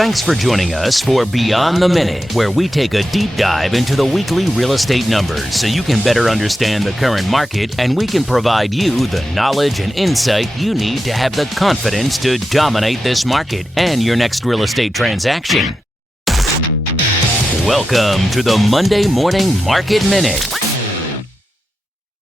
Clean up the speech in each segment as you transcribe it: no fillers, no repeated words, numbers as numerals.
Thanks for joining us for Beyond the Minute, where we take a deep dive into the weekly real estate numbers so you can better understand the current market and we can provide you the knowledge and insight you need to have the confidence to dominate this market and your next real estate transaction. Welcome to the Monday Morning Market Minute.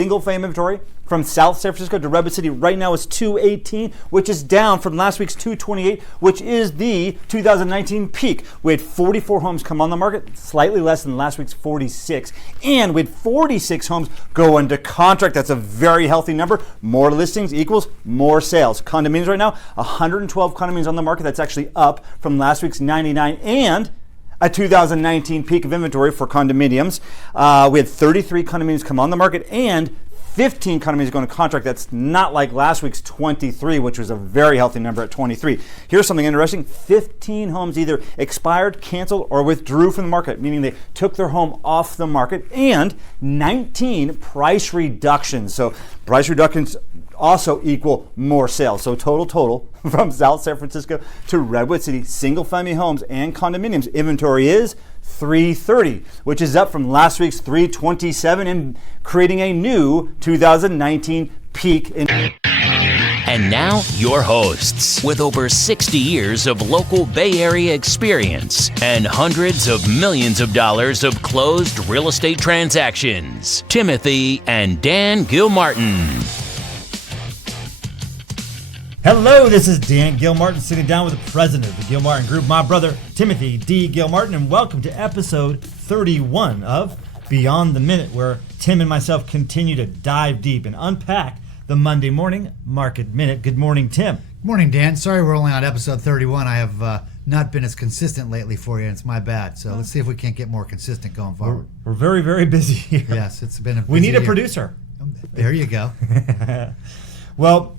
Single family inventory from South San Francisco to Redwood City right now is 218, which is down from last week's 228, which is the 2019 peak. We had 44 homes come on the market, slightly less than last week's 46, and we had 46 homes go into contract. That's a very healthy number. More listings equals more sales. Condominiums right now, 112 condominiums on the market. That's actually up from last week's 99 and a 2019 peak of inventory for condominiums. We had 33 condominiums come on the market and 15 condominiums going to contract. That's not like last week's 23, which was a very healthy number at 23. Here's something interesting. 15 homes either expired, canceled, or withdrew from the market, meaning they took their home off the market, and 19 price reductions. So price reductions also equal more sales. So total from South San Francisco to Redwood City, single family homes and condominiums inventory is 330, which is up from last week's 327 and creating a new 2019 peak. And now, your hosts, with over 60 years of local Bay Area experience and hundreds of millions of dollars of closed real estate transactions, Timothy and Dan Gilmartin. Hello, this is Dan Gilmartin sitting down with the president of the Gilmartin Group, my brother Timothy D. Gilmartin, and welcome to episode 31 of Beyond the Minute, where Tim and myself continue to dive deep and unpack the Monday morning market minute. Good morning, Tim. Good morning, Dan. Sorry we're only on episode 31. I have not been as consistent lately for you, and it's my bad. So let's see if we can't get more consistent going forward. We're very, very busy here. Yes, it's been a busy We need a year. producer. There you go. Well,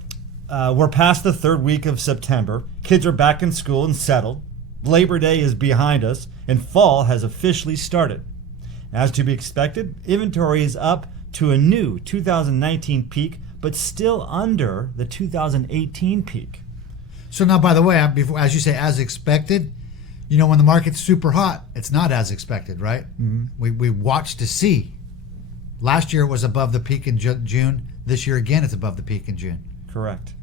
we're past the third week of September. Kids are back in school and settled. Labor Day is behind us, and fall has officially started. As to be expected, inventory is up to a new 2019 peak, but still under the 2018 peak. So now, by the way, as you say, as expected, you know, when the market's super hot, it's not as expected, right? Mm-hmm. We watch to see. Last year it was above the peak in June. This year again it's above the peak in June. Correct.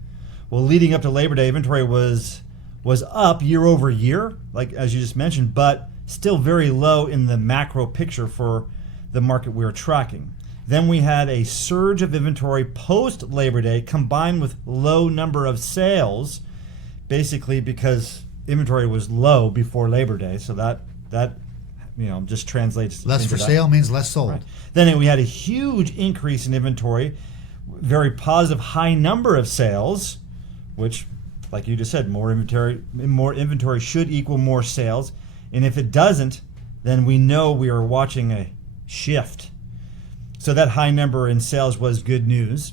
Well, leading up to Labor Day, inventory was up year over year, like as you just mentioned, but still very low in the macro picture for the market we were tracking. Then we had a surge of inventory post Labor Day combined with low number of sales, basically because inventory was low before Labor Day. So that just translates. Less for sale means less sold. Right. Then we had a huge increase in inventory, very positive high number of sales, which, like you just said, more inventory should equal more sales. And if it doesn't, then we know we are watching a shift. So that high number in sales was good news.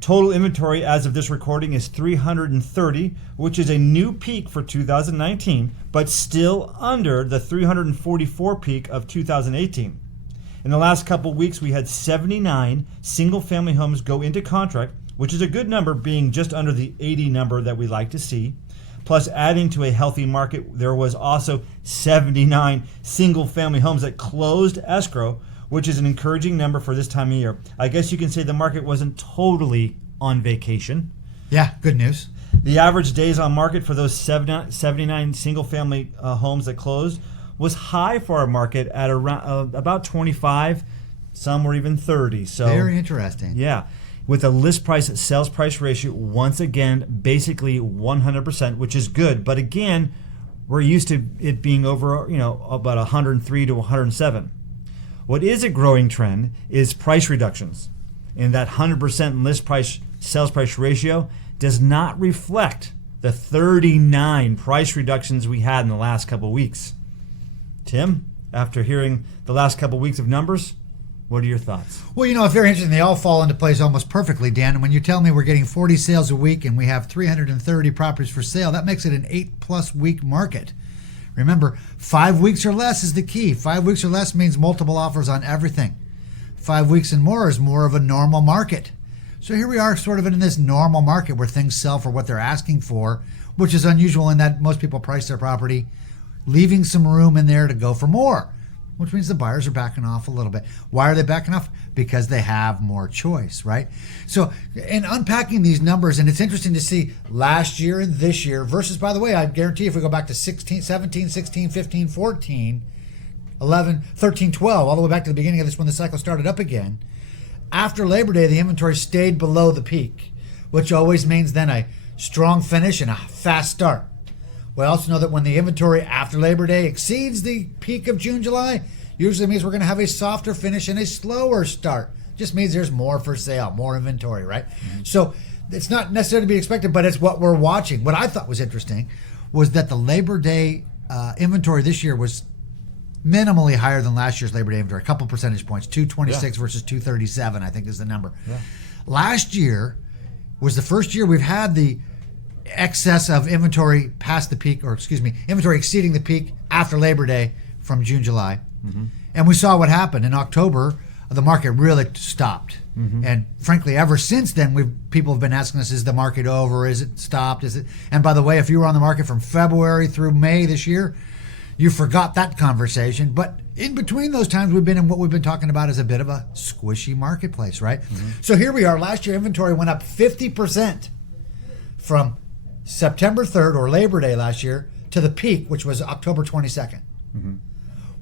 Total inventory as of this recording is 330, which is a new peak for 2019, but still under the 344 peak of 2018. In the last couple weeks, we had 79 single-family homes go into contract, which is a good number, being just under the 80 number that we like to see. Plus, adding to a healthy market, there was also 79 single-family homes that closed escrow, which is an encouraging number for this time of year. I guess you can say the market wasn't totally on vacation. Yeah, good news. The average days on market for those 79 single-family homes that closed was high for our market at around about 25. Some were even 30. So very interesting. Yeah, with a list price sales price ratio once again basically 100%, which is good. But again, we're used to it being over about 103 to 107. What is a growing trend is price reductions, and that 100% list price sales price ratio does not reflect the 39 price reductions we had in the last couple of weeks. Tim, after hearing the last couple of weeks of numbers, what are your thoughts? Well, it's very interesting. They all fall into place almost perfectly, Dan. And when you tell me we're getting 40 sales a week and we have 330 properties for sale, that makes it an 8+ week market. Remember, 5 weeks or less is the key. 5 weeks or less means multiple offers on everything. 5 weeks and more is more of a normal market. So here we are sort of in this normal market where things sell for what they're asking for which is unusual in that most people price their property leaving some room in there to go for more, which means the buyers are backing off a little bit. Why are they backing off? Because they have more choice, right? So in unpacking these numbers, and it's interesting to see last year and this year versus, by the way, I guarantee if we go back to 16, 17, 16, 15, 14, 11, 13, 12, all the way back to the beginning of this when the cycle started up again, after Labor Day, the inventory stayed below the peak, which always means then a strong finish and a fast start. We also know that when the inventory after Labor Day exceeds the peak of June, July, usually means we're going to have a softer finish and a slower start. Just means there's more for sale, more inventory, right? Mm-hmm. So it's not necessarily to be expected, but it's what we're watching. What I thought was interesting was that the Labor Day inventory this year was minimally higher than last year's Labor Day inventory, a couple percentage points, 226 versus 237, I think is the number. Yeah. Last year was the first year we've had the excess of inventory past the peak, or excuse me, inventory exceeding the peak after Labor Day from June, July. Mm-hmm. And we saw what happened in October. The market really stopped. Mm-hmm. And frankly, ever since then, people have been asking us, is the market over? Is it stopped? Is it? And by the way, if you were on the market from February through May this year, you forgot that conversation. But in between those times, we've been in what we've been talking about as a bit of a squishy marketplace, right? Mm-hmm. So here we are. Last year, inventory went up 50% from September 3rd or Labor Day last year to the peak, which was October 22nd. Mm-hmm.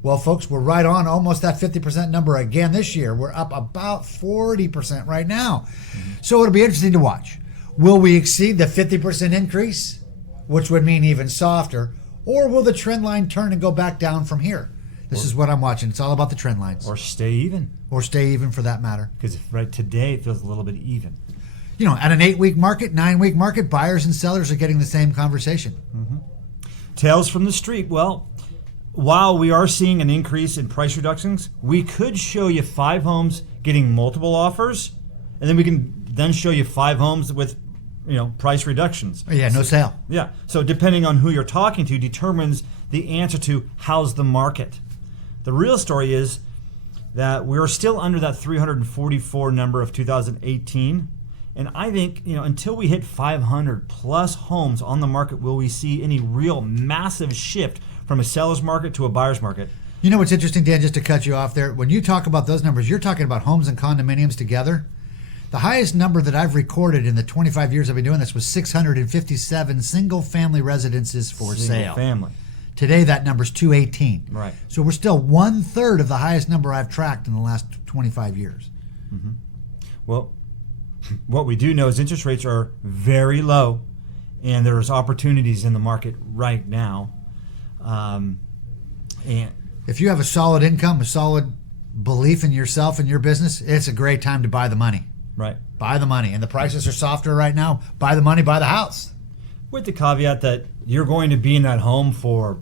Well, folks, we're right on almost that 50% number again this year. We're up about 40% right now. Mm-hmm. So it'll be interesting to watch. Will we exceed the 50% increase, which would mean even softer, or will the trend line turn and go back down from here? This is what I'm watching. It's all about the trend lines. Or stay even. Or stay even for that matter. Because right today it feels a little bit even. You know, at an 8-week market, 9-week market, buyers and sellers are getting the same conversation. Mm-hmm. Tales from the street. Well, while we are seeing an increase in price reductions, we could show you 5 homes getting multiple offers, and then we can then show you 5 homes with, price reductions. Oh, yeah, no sale. Yeah. So depending on who you're talking to determines the answer to how's the market. The real story is that we're still under that 344 number of 2018. And I think, until we hit 500 plus homes on the market, will we see any real massive shift from a seller's market to a buyer's market. You know what's interesting, Dan, just to cut you off there? When you talk about those numbers, you're talking about homes and condominiums together. The highest number that I've recorded in the 25 years I've been doing this was 657 single-family residences for sale. Single family. Today, that number's 218. Right. So we're still 1/3 of the highest number I've tracked in the last 25 years. Mm-hmm. Well, what we do know is interest rates are very low, and there's opportunities in the market right now. And if you have a solid income, a solid belief in yourself and your business, it's a great time to buy the money. Right. Buy the money. And the prices are softer right now. Buy the money, buy the house. With the caveat that you're going to be in that home for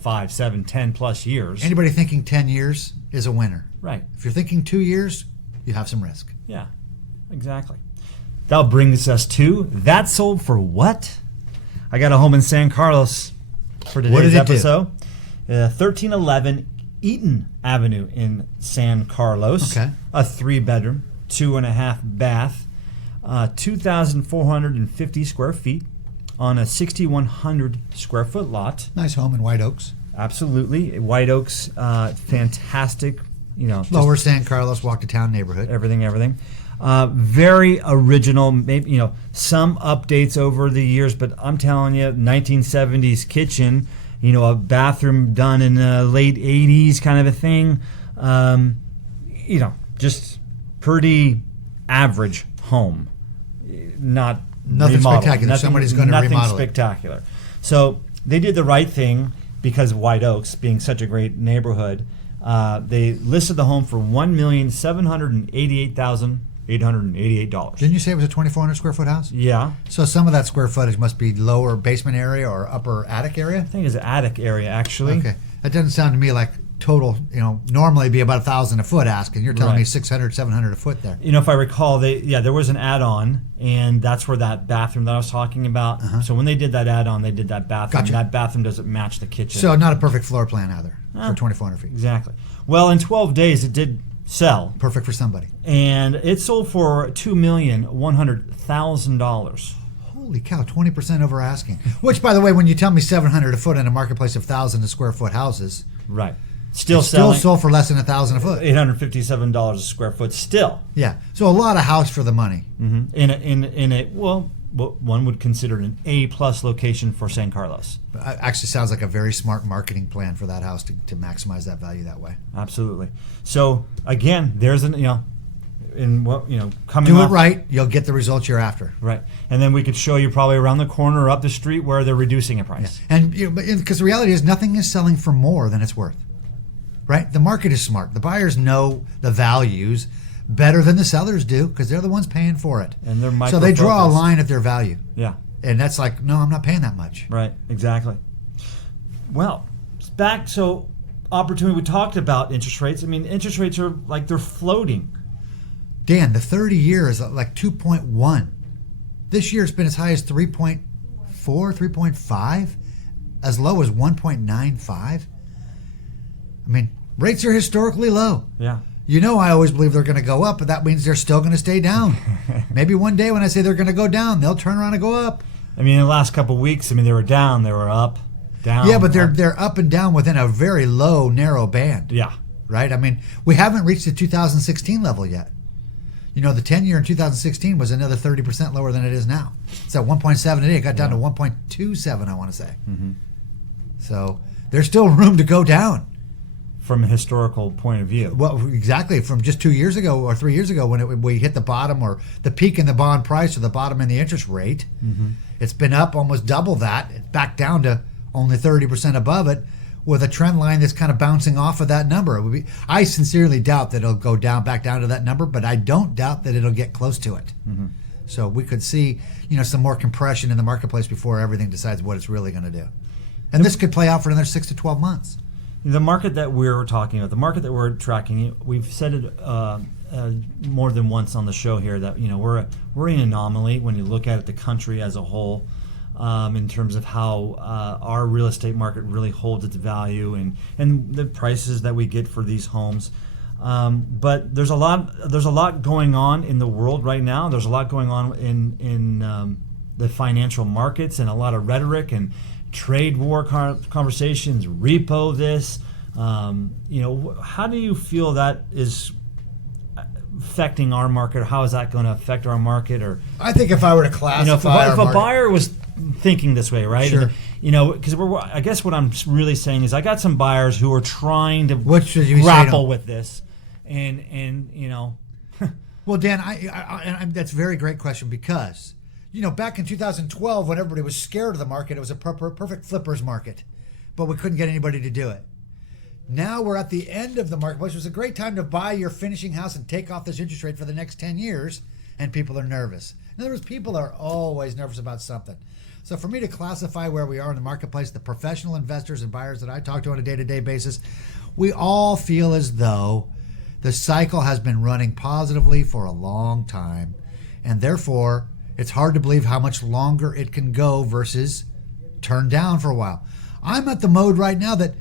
5, 7, 10 plus years. Anybody thinking 10 years is a winner. Right. If you're thinking 2 years, you have some risk. Yeah, exactly. That brings us to that sold for what? I got a home in San Carlos for today's episode. 1311 Eaton Avenue in San Carlos. Okay. A 3-bedroom, 2.5 bath, 2,450 square feet on a 6,100 square foot lot. Nice home in White Oaks. Absolutely. White Oaks, fantastic. Lower San Carlos, walk to town neighborhood. Everything. Very original, maybe some updates over the years, but I'm telling you, 1970s kitchen, a bathroom done in the late 80s kind of a thing. Just pretty average home. Nothing spectacular. Somebody's going to remodel Nothing spectacular. So they did the right thing because of White Oaks being such a great neighborhood. They listed the home for $1,788,888. Didn't you say it was a 2,400 square foot house? Yeah. So some of that square footage must be lower basement area or upper attic area? I think it's attic area, actually. Okay. That doesn't sound to me like total, normally be about $1,000 a foot asking. You're telling me 600, 700 a foot there. If I recall, there was an add-on, and that's where that bathroom that I was talking about. Uh-huh. So when they did that add-on, they did that bathroom. Gotcha. That bathroom doesn't match the kitchen. So not a perfect floor plan either for 2,400 feet. Exactly. Well, in 12 days, it did sell. Perfect for somebody. And it sold for $2,100,000. Holy cow, 20% over asking. Which, by the way, when you tell me $700 a foot in a marketplace of 1,000 square foot houses, Right. it's Still still selling sold for less than $1,000 a foot. $857 a square foot still. Yeah, so a lot of house for the money. In a well, what one would consider an A-plus location for San Carlos. Actually sounds like a very smart marketing plan for that house to maximize that value that way. Absolutely. So again, there's an coming Do it off, right, you'll get the results you're after. right, and then we could show you probably around the corner or up the street where they're reducing a price. And because the reality is nothing is selling for more than it's worth. Right? The market is smart. The buyers know the values better than the sellers do because they're the ones paying for it. And they're so they draw a micro-focused. line at their value. Yeah. And that's like, no, I'm not paying that much. Right, exactly. Well, back, so opportunity, we talked about interest rates. I mean, interest rates are like they're floating. Dan, the 30-year is like 2.1. This year it's been as high as 3.4, 3.5, as low as 1.95. I mean, rates are historically low. Yeah. You know, I always believe they're going to go up, but that means they're still going to stay down. Maybe one day when I say they're going to go down, they'll turn around and go up. I mean, in the last couple of weeks, I mean, they were down, they were up, down. Yeah, but up. they're up and down within a very low, narrow band. Yeah. Right? I mean, we haven't reached the 2016 level yet. You know, the 10-year in 2016 was another 30% lower than it is now. It's at 1.7 today. It got down to 1.27, I want to say. Mm-hmm. So there's still room to go down. From a historical point of view. Well, exactly. From just 2 years ago or 3 years ago when we hit the bottom or the peak in the bond price or the bottom in the interest rate, it's been up almost double that. It's back down to only 30% above it with a trend line that's kind of bouncing off of that number. I sincerely doubt that it'll go back down to that number, but I don't doubt that it'll get close to it. So we could see, some more compression in the marketplace before everything decides what it's really going to do. And this could play out for another 6 to 12 months. The market that we're talking about, the market that we're tracking, we've said it more than once on the show here that we're an anomaly when you look at it, the country as a whole, in terms of how our real estate market really holds its value and the prices that we get for these homes. But there's a lot going on in the world right now. There's a lot going on in the financial markets and a lot of rhetoric and trade war conversations, repo this. How do you feel that is affecting our market? Or how is that going to affect our market? Or I think if I were to classify if a buyer was thinking this way, right? Sure. Because I guess what I'm really saying is I got some buyers who are trying to What should you say to grapple them? with this, and Well, Dan, I that's a very great question because, back in 2012 when everybody was scared of the market, it was a perfect flippers market, but we couldn't get anybody to do it. Now we're at the end of the market, which was a great time to buy your finishing house and take off this interest rate for the next 10 years, and people are nervous. In other words, people are always nervous about something. So for me to classify where we are in the marketplace, the professional investors and buyers that I talk to on a day-to-day basis, we all feel as though the cycle has been running positively for a long time, and therefore it's hard to believe how much longer it can go versus turn down for a while. I'm at the mode right now that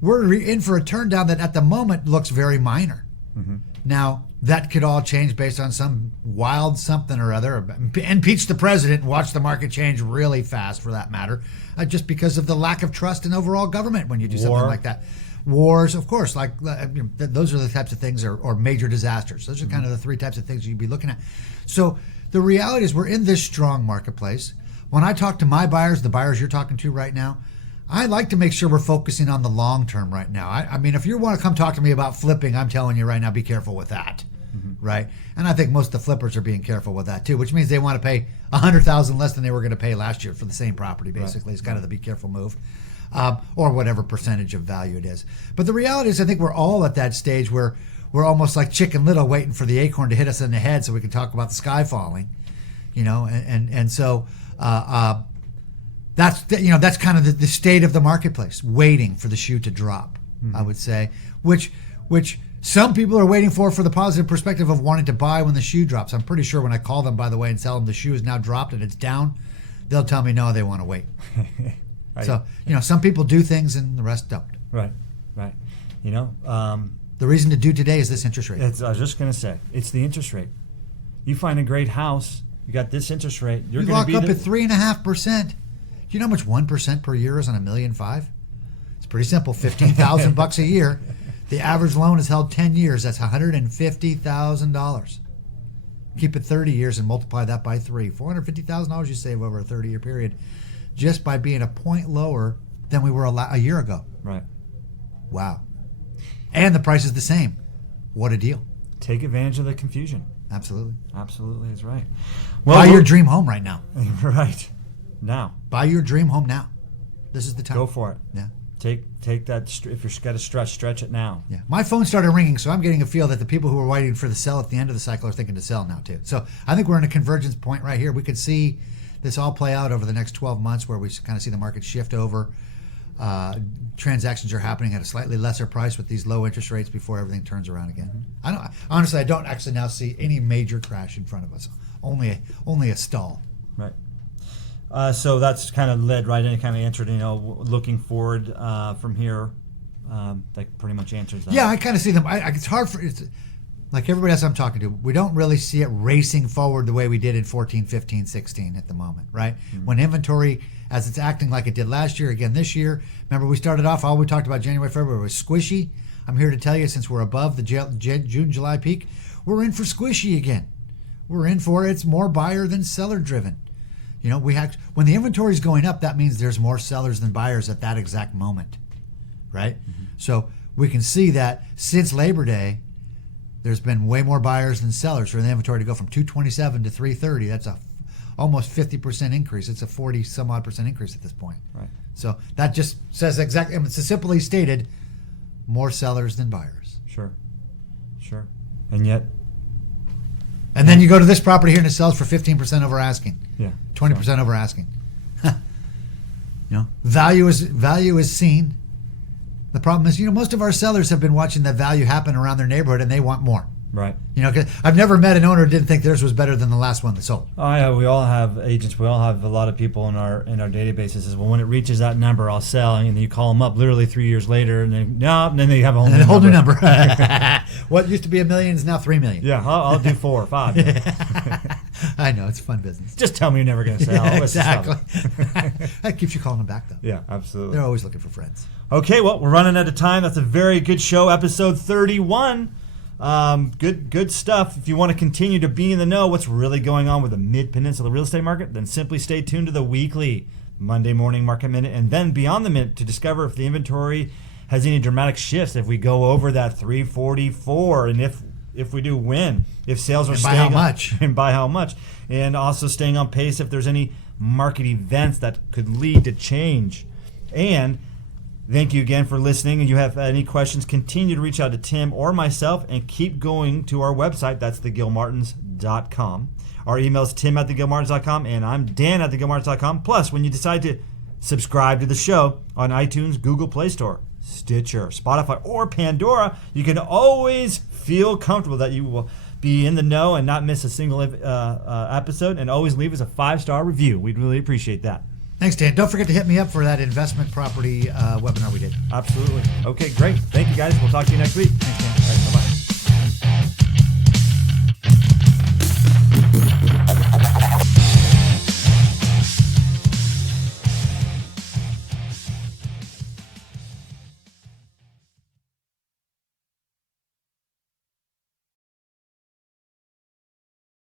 we're in for a turn down that at the moment looks very minor. Now, that could all change based on some wild something or other. Impeach the president and watch the market change really fast, for that matter, just because of the lack of trust in overall government when you do something like that. Wars, of course, those are the types of things, or major disasters. Those are kind of the three types of things you'd be looking at. So the reality is we're in this strong marketplace. When I talk to my buyers, the buyers you're talking to right now, I like to make sure we're focusing on the long term right now. I mean, if you want to come talk to me about flipping, I'm telling you right now, be careful with that, right? And I think most of the flippers are being careful with that too, which means they want to pay $100,000 less than they were going to pay last year for the same property. Basically, it's kind of the be careful move, or whatever percentage of value it is. But the reality is, I think we're all at that stage where we're almost like Chicken Little, waiting for the acorn to hit us in the head so we can talk about the sky falling, and so. That's kind of the state of the marketplace, waiting for the shoe to drop, I would say, which some people are waiting for the positive perspective of wanting to buy when the shoe drops. I'm pretty sure when I call them, by the way, and tell them the shoe is now dropped and it's down, they'll tell me no, they want to wait. Right. So, some people do things and the rest don't. Right. The reason to do today is this interest rate. I was just going to say, it's the interest rate. You find a great house, You got this interest rate. You're You going lock to be up at 3.5%. Do you know how much 1% per year is on $1.5 million? It's pretty simple. $15,000 a year. The average loan is held 10 years. That's $150,000. Keep it 30 years and multiply that by 3. $450,000 you save over a 30-year period just by being a point lower than we were a year ago. Right. Wow. And the price is the same. What a deal. Take advantage of the confusion. Absolutely. Absolutely is right. Buy your dream home right now. Right. Now. Buy your dream home now. This is the time. Go for it. Yeah. Take that. If you've got to stretch it now. Yeah. My phone started ringing, so I'm getting a feel that the people who were waiting for the sell at the end of the cycle are thinking to sell now too. So I think we're in a convergence point right here. We could see this all play out over the next 12 months where we kind of see the market shift over. Transactions are happening at a slightly lesser price with these low interest rates before everything turns around again. Honestly, I don't actually now see any major crash in front of us. Only a stall. Right. So that's kind of led right in, kind of answered, looking forward from here. That pretty much answers that. Yeah, I kind of see them. It's hard like everybody else I'm talking to, we don't really see it racing forward the way we did in 14, 15, 16 at the moment, right? Mm-hmm. When inventory, as it's acting like it did last year, again this year, remember we started off, all we talked about January, February was squishy. I'm here to tell you, since we're above the June, July peak, we're in for squishy again. We're in for it's more buyer than seller driven. When the inventory is going up, that means there's more sellers than buyers at that exact moment, right? Mm-hmm. So we can see that since Labor Day, there's been way more buyers than sellers for the inventory to go from 227 to 330. That's almost 50% increase. It's a 40 some odd percent increase at this point. Right. So that just says exactly. It's simply stated, more sellers than buyers. Sure. And yet. And then you go to this property here and it sells for 15% over asking. Yeah. 20% over asking. Value is seen. The problem is, most of our sellers have been watching that value happen around their neighborhood, and they want more. Right. 'Cause I've never met an owner who didn't think theirs was better than the last one that sold. Oh yeah, we all have agents. We all have a lot of people in our databases. Says, well, when it reaches that number, I'll sell. And then you call them up literally 3 years later, and then they have a whole new number. What used to be $1 million is now $3 million. Yeah, I'll do 4 or 5. I know, it's a fun business. Just tell me you're never going to sell. Exactly. That keeps you calling them back, though. Yeah, absolutely. They're always looking for friends. Okay, well, we're running out of time. That's a very good show, episode 31. Good stuff. If you want to continue to be in the know what's really going on with the Mid-Peninsula real estate market, then simply stay tuned to the weekly Monday morning market minute and then beyond the minute to discover if the inventory has any dramatic shifts, if we go over that 344, and if we do, when, if sales are staying by how much, and by how much, and also staying on pace if there's any market events that could lead to change. And thank you again for listening. And you have any questions, continue to reach out to Tim or myself and keep going to our website. That's thegilmartins.com. Our email is tim@thegilmartins.com and I'm dan@thegilmartins.com. Plus, when you decide to subscribe to the show on iTunes, Google Play Store, Stitcher, Spotify, or Pandora, you can always feel comfortable that you will be in the know and not miss a single episode, and always leave us a 5-star review. We'd really appreciate that. Thanks, Dan. Don't forget to hit me up for that investment property webinar we did. Absolutely. Okay, great. Thank you, guys. We'll talk to you next week. Thanks, Dan.